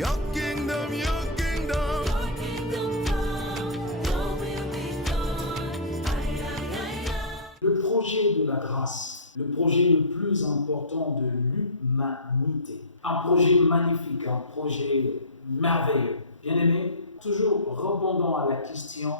Your kingdom, your kingdom. Your kingdom come, your will be done. Aïe, aïe, aïe, aïe. Le projet de la grâce, le projet le plus important de l'humanité. Un projet magnifique, un projet merveilleux. Bien-aimés, toujours répondant à la question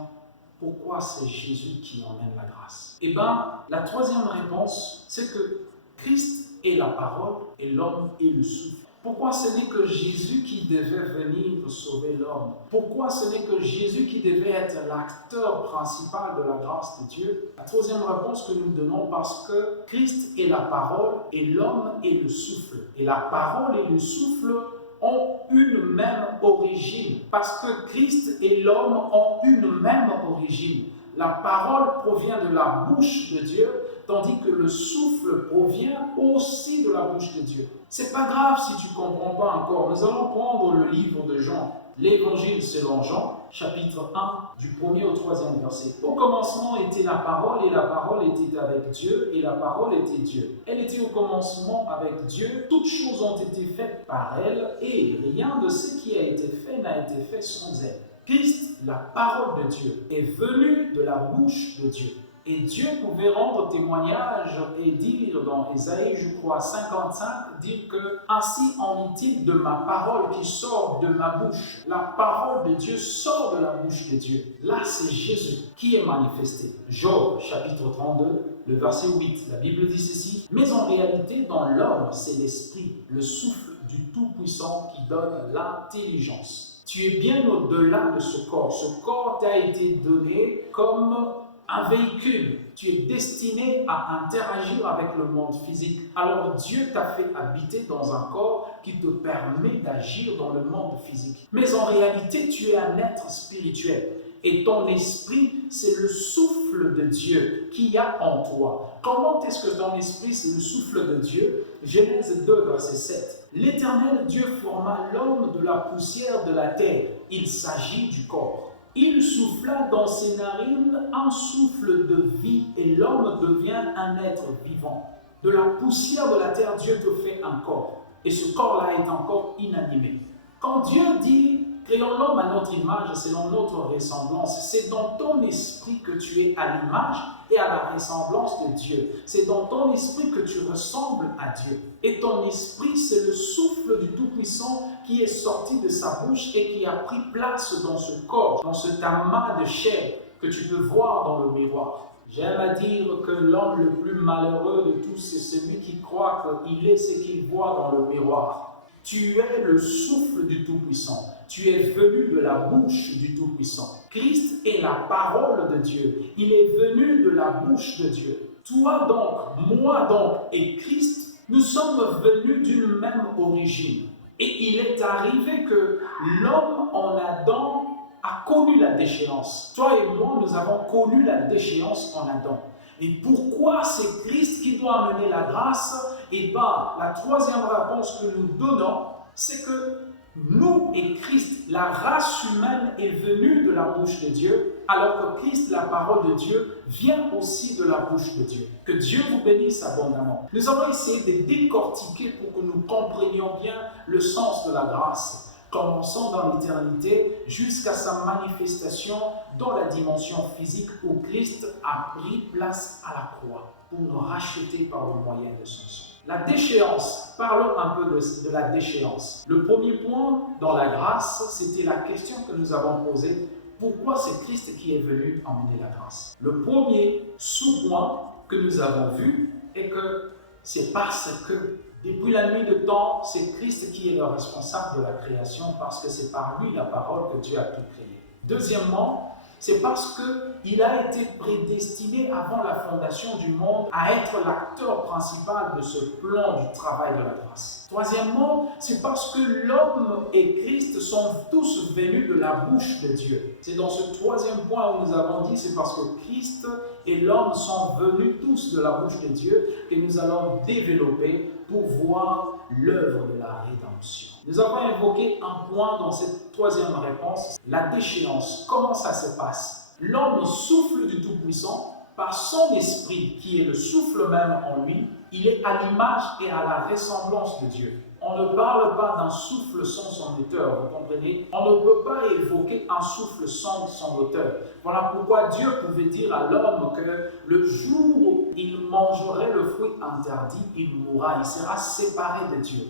pourquoi c'est Jésus qui emmène la grâce. Eh bien, la troisième réponse, c'est que Christ est la parole et l'homme est le souffle. Pourquoi ce n'est que Jésus qui devait venir sauver l'homme? Pourquoi ce n'est que Jésus qui devait être l'acteur principal de la grâce de Dieu? La troisième réponse que nous donnons, parce que Christ est la parole et l'homme est le souffle. Et la parole et le souffle ont une même origine, parce que Christ et l'homme ont une même origine. La parole provient de la bouche de Dieu, tandis que le souffle provient aussi de la bouche de Dieu. C'est pas grave si tu ne comprends pas encore. Nous allons prendre le livre de Jean, l'Évangile selon Jean, chapitre 1, du 1er au 3e verset. Au commencement était la parole, et la parole était avec Dieu, et la parole était Dieu. Elle était au commencement avec Dieu. Toutes choses ont été faites par elle, et rien de ce qui a été fait n'a été fait sans elle. Christ, la parole de Dieu, est venu de la bouche de Dieu. Et Dieu pouvait rendre témoignage et dire dans Ésaïe, je crois, 55, dire que « Ainsi en est-il de ma parole qui sort de ma bouche ». La parole de Dieu sort de la bouche de Dieu. Là, c'est Jésus qui est manifesté. Job, chapitre 32, le verset 8, la Bible dit ceci. « Mais en réalité, dans l'homme, c'est l'esprit, le souffle du Tout-Puissant qui donne l'intelligence. » Tu es bien au-delà de ce corps. Ce corps t'a été donné comme un véhicule. Tu es destiné à interagir avec le monde physique. Alors Dieu t'a fait habiter dans un corps qui te permet d'agir dans le monde physique. Mais en réalité, tu es un être spirituel. Et ton esprit, c'est le souffle de Dieu qu'il y a en toi. Comment est-ce que ton esprit, c'est le souffle de Dieu? Genèse 2, verset 7. L'Éternel Dieu forma l'homme de la poussière de la terre. Il s'agit du corps. Il souffla dans ses narines un souffle de vie et l'homme devient un être vivant. De la poussière de la terre, Dieu te fait un corps. Et ce corps-là est un corps inanimé. Quand Dieu dit « Créons l'homme à notre image, selon notre ressemblance », c'est dans ton esprit que tu es à l'image et à la ressemblance de Dieu. C'est dans ton esprit que tu ressembles à Dieu. Et ton esprit, c'est le souffle du Tout-Puissant qui est sorti de sa bouche et qui a pris place dans ce corps, dans cet amas de chair que tu peux voir dans le miroir. J'aime à dire que l'homme le plus malheureux de tous, c'est celui qui croit qu'il est ce qu'il voit dans le miroir. Tu es le souffle du Tout-Puissant. Tu es venu de la bouche du Tout-Puissant. Christ est la parole de Dieu. Il est venu de la bouche de Dieu. Toi donc, moi donc et Christ, nous sommes venus d'une même origine. Et il est arrivé que l'homme en Adam a connu la déchéance. Toi et moi, nous avons connu la déchéance en Adam. Et pourquoi c'est Christ qui doit amener la grâce? Et bien, la troisième réponse que nous donnons, c'est que nous et Christ, la race humaine est venue de la bouche de Dieu, alors que Christ, la parole de Dieu, vient aussi de la bouche de Dieu. Que Dieu vous bénisse abondamment. Nous allons essayer de décortiquer pour que nous comprenions bien le sens de la grâce, commençant dans l'éternité jusqu'à sa manifestation dans la dimension physique où Christ a pris place à la croix pour nous racheter par le moyen de son sang. La déchéance, parlons un peu de la déchéance. Le premier point dans la grâce, c'était la question que nous avons posée. Pourquoi c'est Christ qui est venu emmener la grâce? Le premier sous-point que nous avons vu est que c'est parce que depuis la nuit de temps, c'est Christ qui est le responsable de la création parce que c'est par lui la parole que Dieu a tout créé. Deuxièmement, c'est parce qu'il a été prédestiné avant la fondation du monde à être l'acteur principal de ce plan du travail de la grâce. Troisièmement, c'est parce que l'homme et Christ sont tous venus de la bouche de Dieu. C'est dans ce troisième point où nous avons dit, c'est parce que Christ et l'homme sont venus tous de la bouche de Dieu que nous allons développer pour voir l'œuvre de la rédemption. Nous avons évoqué un point dans cette troisième réponse, la déchéance. Comment ça se passe? L'homme souffle du Tout-Puissant par son esprit, qui est le souffle même en lui, il est à l'image et à la ressemblance de Dieu. On ne parle pas d'un souffle sans son auteur, vous comprenez? On ne peut pas évoquer un souffle sans son auteur. Voilà pourquoi Dieu pouvait dire à l'homme que le jour où il mangerait le fruit interdit, il mourra, il sera séparé de Dieu.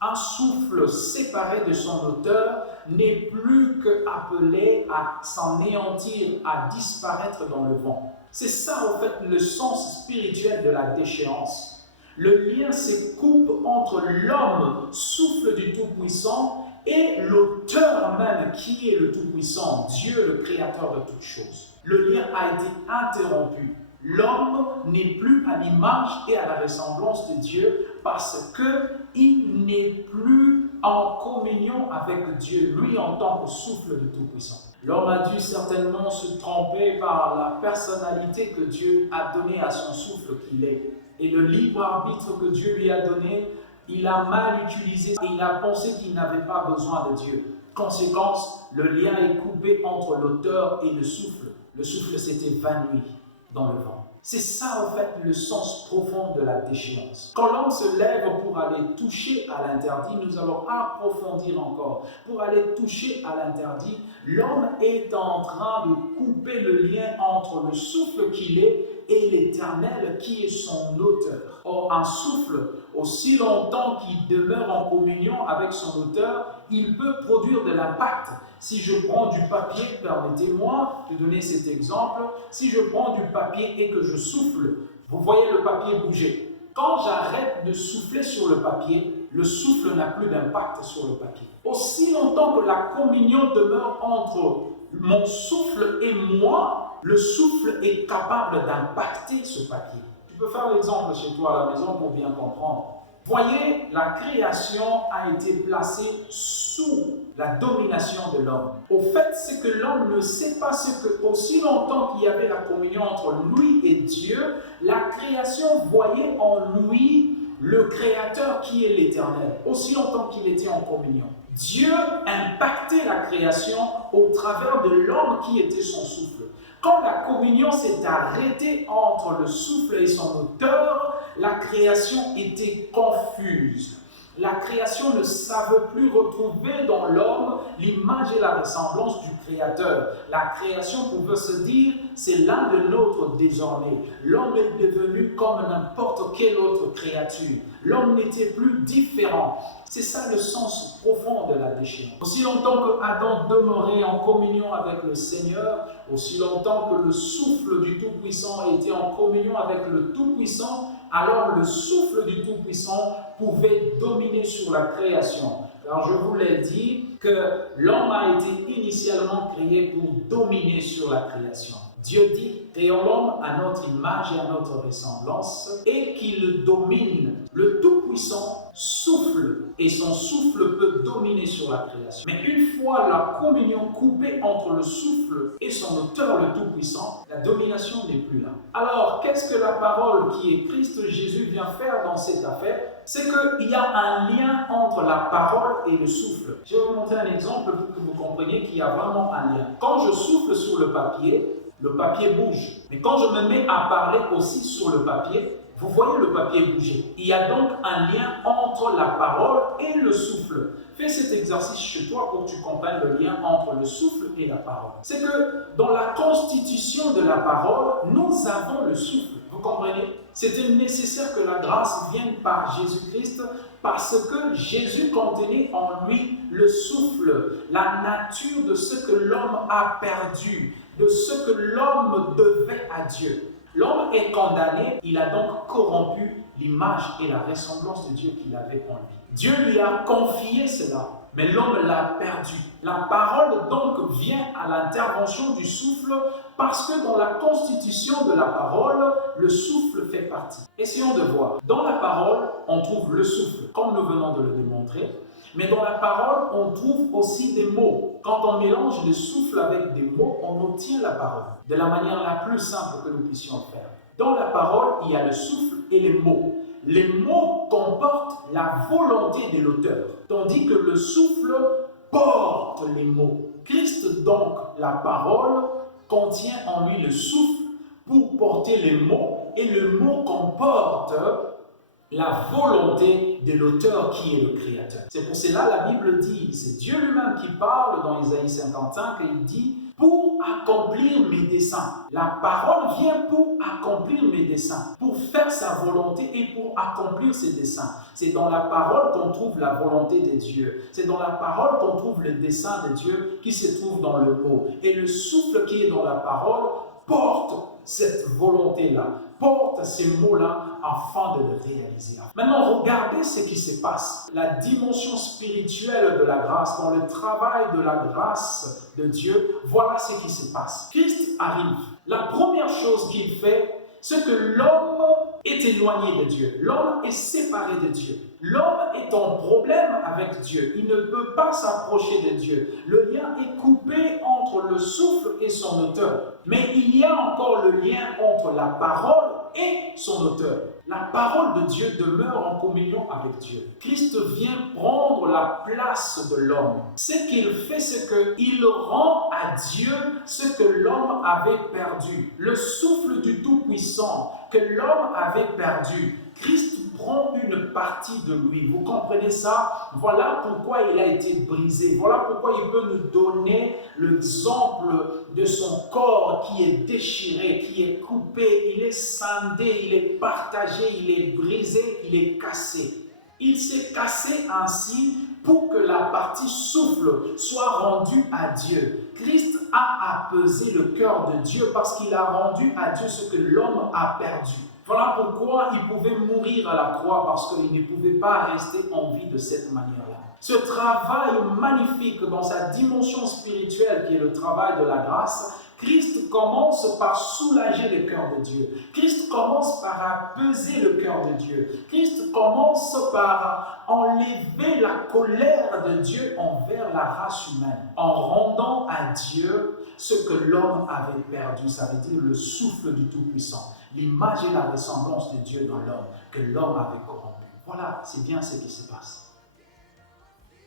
Un souffle séparé de son auteur n'est plus qu'appelé à s'anéantir, à disparaître dans le vent. C'est ça, en fait, le sens spirituel de la déchéance. Le lien se coupe entre l'homme, souffle du Tout-Puissant, et l'auteur même, qui est le Tout-Puissant, Dieu, le Créateur de toutes choses. Le lien a été interrompu. L'homme n'est plus à l'image et à la ressemblance de Dieu parce qu'il n'est plus en communion avec Dieu, lui en tant que souffle du Tout-Puissant. L'homme a dû certainement se tromper par la personnalité que Dieu a donnée à son souffle qu'il est. Et le libre arbitre que Dieu lui a donné, il a mal utilisé et il a pensé qu'il n'avait pas besoin de Dieu. Conséquence, le lien est coupé entre l'auteur et le souffle. Le souffle s'est évanoui dans le vent. C'est ça, en fait, le sens profond de la déchéance. Quand l'homme se lève pour aller toucher à l'interdit, nous allons approfondir encore. Pour aller toucher à l'interdit, l'homme est en train de couper le lien entre le souffle qu'il est et l'Éternel qui est son auteur. Or, un souffle, aussi longtemps qu'il demeure en communion avec son auteur, il peut produire de l'impact. Si je prends du papier, permettez-moi de donner cet exemple, si je prends du papier et que je souffle, vous voyez le papier bouger. Quand j'arrête de souffler sur le papier, le souffle n'a plus d'impact sur le papier. Aussi longtemps que la communion demeure entre mon souffle et moi, le souffle est capable d'impacter ce papier. Tu peux faire l'exemple chez toi à la maison pour bien comprendre. Voyez, la création a été placée sous la domination de l'homme. Au fait, c'est que l'homme ne sait pas ce que, aussi longtemps qu'il y avait la communion entre lui et Dieu, la création voyait en lui le Créateur qui est l'Éternel, aussi longtemps qu'il était en communion. Dieu impactait la création au travers de l'homme qui était son souffle. Quand la communion s'est arrêtée entre le souffle et son auteur, la création était confuse. La création ne savait plus retrouver dans l'homme l'image et la ressemblance du Créateur. La création pouvait se dire, c'est l'un de nôtres désormais. L'homme est devenu comme n'importe quelle autre créature. L'homme n'était plus différent. C'est ça le sens profond de la déchéance. Aussi longtemps que Adam demeurait en communion avec le Seigneur, aussi longtemps que le souffle du Tout-Puissant était en communion avec le Tout-Puissant, alors le souffle du Tout-Puissant pouvait dominer sur la création. Alors je vous l'ai dit que l'homme a été initialement créé pour dominer sur la création. Dieu dit, créons l'homme à notre image et à notre ressemblance et qu'il domine. Le Tout-Puissant souffle et son souffle peut dominer sur la création. Mais une fois la communion coupée entre le souffle et son auteur, le Tout-Puissant, la domination n'est plus là. Alors, qu'est-ce que la parole qui est Christ Jésus vient faire dans cette affaire? C'est qu'il y a un lien entre la parole et le souffle. Je vais vous montrer un exemple pour que vous compreniez qu'il y a vraiment un lien. Quand je souffle sur le papier bouge. Mais quand je me mets à parler aussi sur le papier, vous voyez le papier bouger. Il y a donc un lien entre la parole et le souffle. Fais cet exercice chez toi pour que tu comprennes le lien entre le souffle et la parole. C'est que dans la constitution de la parole, nous avons le souffle. Vous comprenez? C'était nécessaire que la grâce vienne par Jésus-Christ parce que Jésus contenait en lui le souffle, la nature de ce que l'homme a perdu, de ce que l'homme devait à Dieu. L'homme est condamné, il a donc corrompu l'image et la ressemblance de Dieu qu'il avait en lui. Dieu lui a confié cela, mais l'homme l'a perdu. La parole donc vient à l'intervention du souffle parce que dans la constitution de la parole, le souffle fait partie. Essayons de voir. Dans la parole, on trouve le souffle, comme nous venons de le démontrer. Mais dans la parole, on trouve aussi des mots. Quand on mélange le souffle avec des mots, on obtient la parole de la manière la plus simple que nous puissions faire. Dans la parole, il y a le souffle et les mots. Les mots comportent la volonté de l'auteur, tandis que le souffle porte les mots. Christ, donc, la parole, contient en lui le souffle pour porter les mots, et le mot comporte la volonté de l'auteur qui est le créateur. C'est pour cela la Bible dit, c'est Dieu lui-même qui parle dans Isaïe 55 et il dit « pour accomplir mes desseins ». La parole vient pour accomplir mes desseins, pour faire sa volonté et pour accomplir ses desseins. C'est dans la parole qu'on trouve la volonté de Dieu. C'est dans la parole qu'on trouve le dessein de Dieu qui se trouve dans le mot. Et le souffle qui est dans la parole porte cette volonté-là, porte ces mots-là afin de le réaliser. Maintenant, regardez ce qui se passe. La dimension spirituelle de la grâce, dans le travail de la grâce de Dieu, voilà ce qui se passe. Christ arrive. La première chose qu'il fait, c'est que l'homme est éloigné de Dieu. L'homme est séparé de Dieu. L'homme est en problème avec Dieu. Il ne peut pas s'approcher de Dieu. Le lien est coupé entre le souffle et son auteur. Mais il y a encore le lien entre la parole et son auteur. La parole de Dieu demeure en communion avec Dieu. Christ vient prendre la place de l'homme. Ce qu'il fait, c'est qu'il rend à Dieu ce que l'homme avait perdu. Le souffle du Tout-Puissant que l'homme avait perdu. Christ prend une partie de lui. Vous comprenez ça? Voilà pourquoi il a été brisé. Voilà pourquoi il peut nous donner l'exemple de son corps qui est déchiré, qui est coupé, il est scindé, il est partagé, il est brisé, il est cassé. Il s'est cassé ainsi pour que la partie souffle soit rendue à Dieu. Christ a apaisé le cœur de Dieu parce qu'il a rendu à Dieu ce que l'homme a perdu. Voilà pourquoi il pouvait mourir à la croix, parce qu'il ne pouvait pas rester en vie de cette manière-là. Ce travail magnifique dans sa dimension spirituelle qui est le travail de la grâce, Christ commence par soulager le cœur de Dieu. Christ commence par apaiser le cœur de Dieu. Christ commence par enlever la colère de Dieu envers la race humaine, en rendant à Dieu ce que l'homme avait perdu. Ça veut dire le souffle du Tout-Puissant, l'image et la ressemblance de Dieu dans l'homme, que l'homme avait corrompu. Voilà, c'est bien ce qui se passe.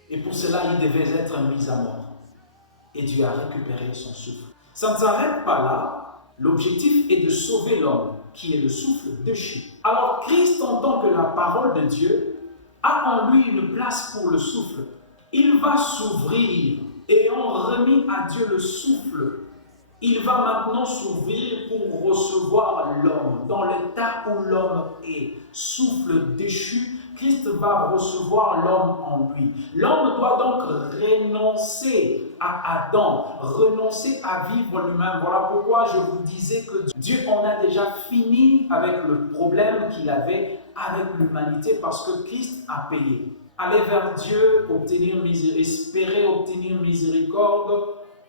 Et pour cela, il devait être mis à mort. Et Dieu a récupéré son souffle. Ça ne s'arrête pas là. L'objectif est de sauver l'homme, qui est le souffle déchu. Alors Christ, en tant que la parole de Dieu, a en lui une place pour le souffle. Il va s'ouvrir, ayant remis à Dieu le souffle. Il va maintenant s'ouvrir pour recevoir l'homme. Dans l'état où l'homme est, souffle déchu, Christ va recevoir l'homme en lui. L'homme doit donc renoncer à Adam, renoncer à vivre lui-même. Voilà pourquoi je vous disais que Dieu en a déjà fini avec le problème qu'il avait avec l'humanité, parce que Christ a payé. Aller vers Dieu, obtenir miséricorde, espérer obtenir miséricorde,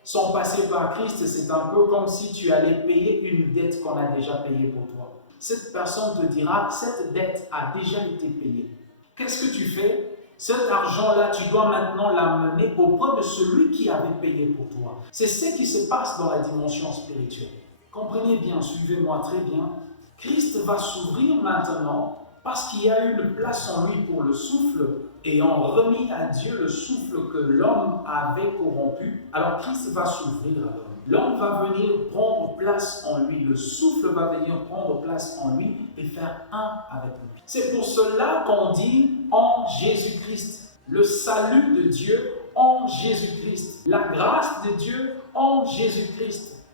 sans passer par Christ, c'est un peu comme si tu allais payer une dette qu'on a déjà payée pour toi. Cette personne te dira, cette dette a déjà été payée. Qu'est-ce que tu fais? Cet argent-là, tu dois maintenant l'amener auprès de celui qui avait payé pour toi. C'est ce qui se passe dans la dimension spirituelle. Comprenez bien, suivez-moi très bien. Christ va s'ouvrir maintenant parce qu'il y a une place en lui pour le souffle, ayant remis à Dieu le souffle que l'homme avait corrompu. Alors Christ va s'ouvrir à l'homme. L'homme va venir prendre place en lui. Le souffle va venir prendre place en lui et faire un avec lui. C'est pour cela qu'on dit en Jésus-Christ. Le salut de Dieu en Jésus-Christ. La grâce de Dieu en Jésus-Christ.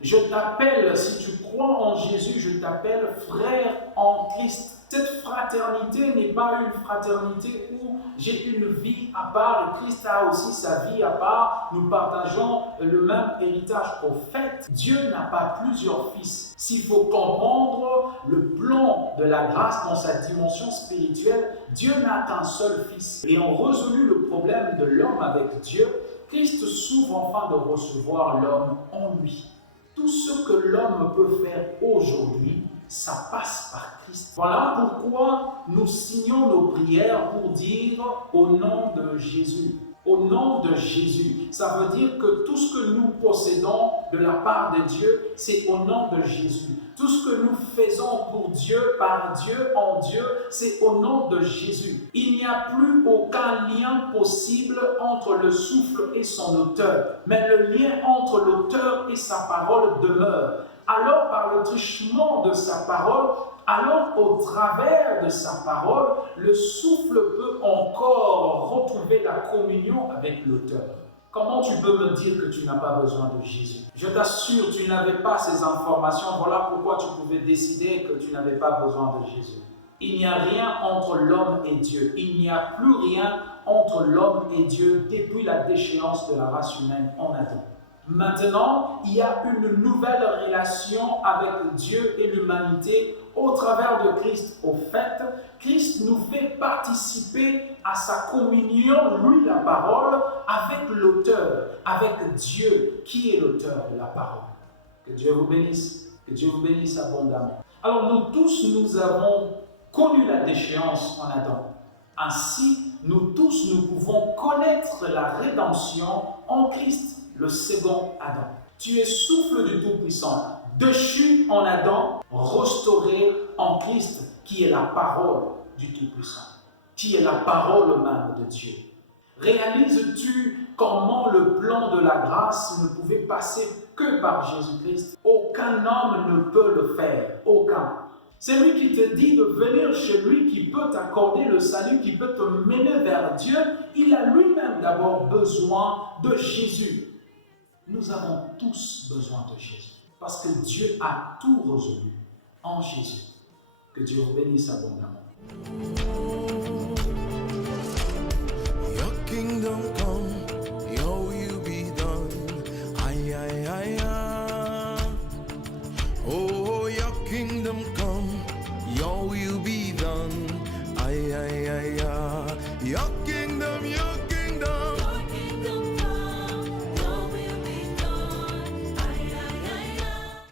Je t'appelle, si tu crois en Jésus, je t'appelle frère en Christ. Cette fraternité n'est pas une fraternité où j'ai une vie à part et Christ a aussi sa vie à part. Nous partageons le même héritage. Au fait, Dieu n'a pas plusieurs fils. S'il faut comprendre le plan de la grâce dans sa dimension spirituelle, Dieu n'a qu'un seul fils. Et on résolu le problème de l'homme avec Dieu. Christ s'ouvre enfin de recevoir l'homme en lui. Tout ce que l'homme peut faire aujourd'hui, ça passe par Christ. Voilà pourquoi nous signons nos prières pour dire au nom de Jésus. Au nom de Jésus. Ça veut dire que tout ce que nous possédons de la part de Dieu, c'est au nom de Jésus. Tout ce que nous faisons pour Dieu, par Dieu, en Dieu, c'est au nom de Jésus. Il n'y a plus aucun lien possible entre le souffle et son auteur. Mais le lien entre l'auteur et sa parole demeure. Alors, par le truchement de sa parole, alors au travers de sa parole, le souffle peut encore retrouver la communion avec l'auteur. Comment tu peux me dire que tu n'as pas besoin de Jésus? Je t'assure, tu n'avais pas ces informations. Voilà pourquoi tu pouvais décider que tu n'avais pas besoin de Jésus. Il n'y a rien entre l'homme et Dieu. Il n'y a plus rien entre l'homme et Dieu depuis la déchéance de la race humaine en Adam. Maintenant, il y a une nouvelle relation avec Dieu et l'humanité au travers de Christ. Au fait, Christ nous fait participer à sa communion, lui la parole, avec l'auteur, avec Dieu qui est l'auteur de la parole. Que Dieu vous bénisse, que Dieu vous bénisse abondamment. Alors nous tous, nous avons connu la déchéance en Adam. Ainsi, nous tous, nous pouvons connaître la rédemption en Christ, le second Adam. Tu es souffle du Tout-Puissant, déchu en Adam, restauré en Christ, qui est la parole du Tout-Puissant, qui est la parole même de Dieu. Réalises-tu comment le plan de la grâce ne pouvait passer que par Jésus-Christ? Aucun homme ne peut le faire, aucun. C'est lui qui te dit de venir chez lui, qui peut t'accorder le salut, qui peut te mener vers Dieu. Il a lui-même d'abord besoin de Jésus. Nous avons tous besoin de Jésus, parce que Dieu a tout résolu en Jésus. Que Dieu vous bénisse abondamment. Your kingdom come, your will be done. Ay, ay, ay, ay. Oh, your kingdom come, your will be done. Ay, ay, ay, ay. Your kingdom